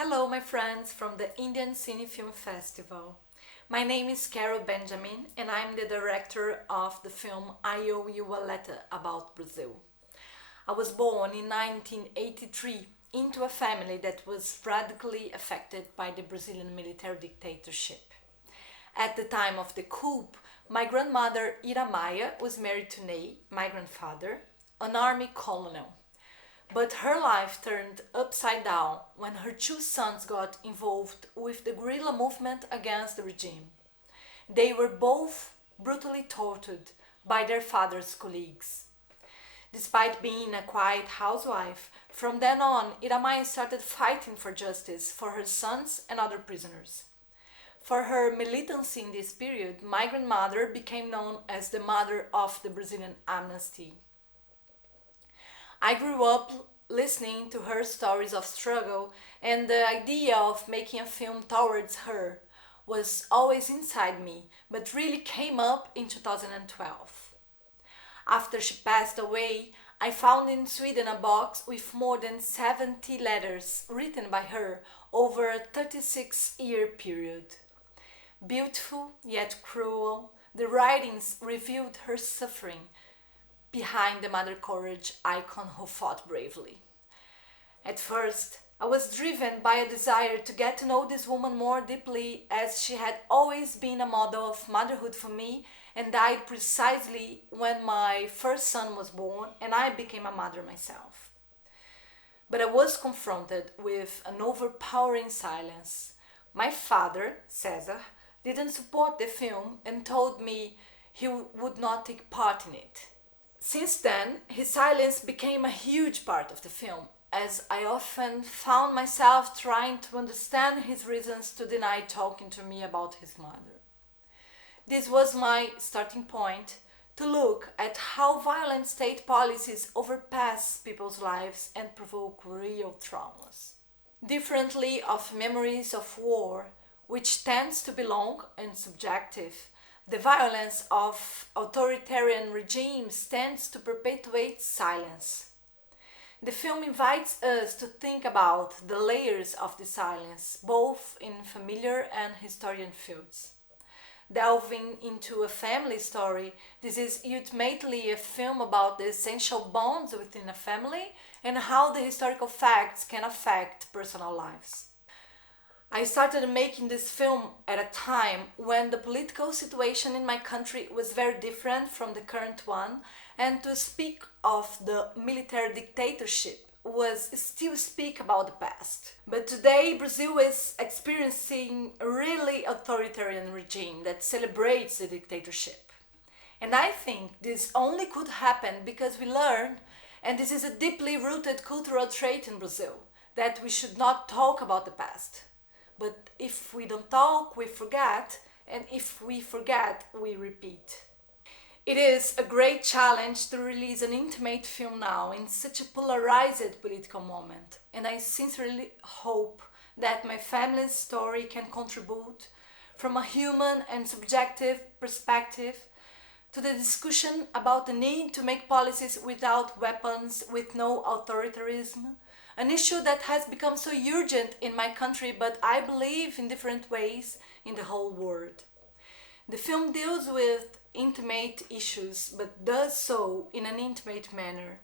Hello my friends from the Indian Cine Film Festival. My name is Carol Benjamin and I'm the director of the film I Owe You a Letter About Brazil. I was born in 1983 into a family that was radically affected by the Brazilian military dictatorship. At the time of the coup, my grandmother Iraola was married to Ney, my grandfather, an army colonel. But her life turned upside down when her two sons got involved with the guerrilla movement against the regime. They were both brutally tortured by their father's colleagues. Despite being a quiet housewife, from then on, Iraola started fighting for justice for her sons and other prisoners. For her militancy in this period, my grandmother became known as the mother of the Brazilian amnesty. I grew up listening to her stories of struggle, and the idea of making a film towards her was always inside me, but really came up in 2012. After she passed away, I found in Sweden a box with more than 70 letters written by her over a 36-year period. Beautiful yet cruel, the writings revealed her suffering behind the Mother Courage icon who fought bravely. At first, I was driven by a desire to get to know this woman more deeply, as she had always been a model of motherhood for me and died precisely when my first son was born and I became a mother myself. But I was confronted with an overpowering silence. My father, Cesar, didn't support the film and told me he would not take part in it. Since then, his silence became a huge part of the film, as I often found myself trying to understand his reasons to deny talking to me about his mother. This was my starting point to look at how violent state policies overpass people's lives and provoke real traumas. Differently of memories of war, which tends to be long and subjective, the violence of authoritarian regimes tends to perpetuate silence. The film invites us to think about the layers of the silence, both in familiar and historian fields. Delving into a family story, this is ultimately a film about the essential bonds within a family and how the historical facts can affect personal lives. I started making this film at a time when the political situation in my country was very different from the current one, and to speak of the military dictatorship was still speak about the past. But today Brazil is experiencing a really authoritarian regime that celebrates the dictatorship. And I think this only could happen because we learned, and this is a deeply rooted cultural trait in Brazil, that we should not talk about the past. But if we don't talk, we forget, and if we forget, we repeat. It is a great challenge to release an intimate film now in such a polarized political moment, and I sincerely hope that my family's story can contribute from a human and subjective perspective to the discussion about the need to make policies without weapons, with no authoritarianism, an issue that has become so urgent in my country, but I believe in different ways in the whole world. The film deals with intimate issues, but does so in an intimate manner.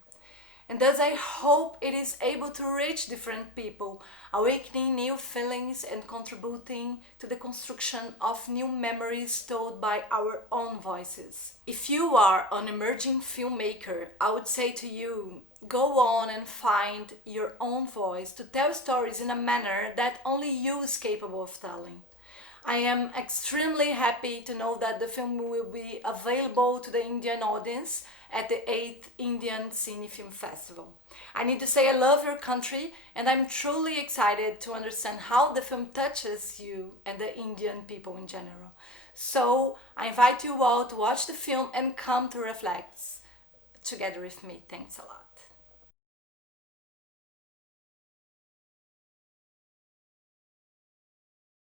And thus I hope it is able to reach different people, awakening new feelings and contributing to the construction of new memories told by our own voices. If you are an emerging filmmaker, I would say to you, go on and find your own voice to tell stories in a manner that only you is capable of telling. I am extremely happy to know that the film will be available to the Indian audience at the 8th Indian Cine Film Festival. I need to say I love your country, and I'm truly excited to understand how the film touches you and the Indian people in general. So I invite you all to watch the film and come to reflect together with me. Thanks a lot.